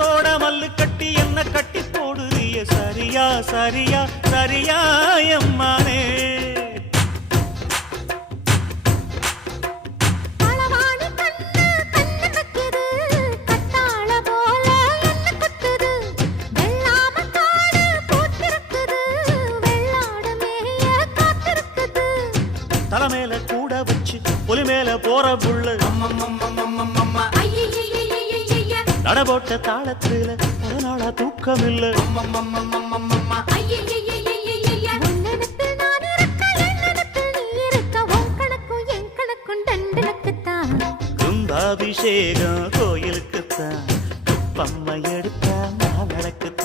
மனசோட மல்லு கட்டி என்ன கட்டி போடுறிய சரியா சரியா சரியா எம்மானே தலைமையில கூட வச்சு புலி மேல போற புள்ள நடபோட்ட தாளத்துல ஒரு நாளா தூக்கம் இல்ல கும்பாபிஷேகம் கோயிலுக்குத்தான் குப்பம்மை எடுத்தா நான் நடக்குத்தான்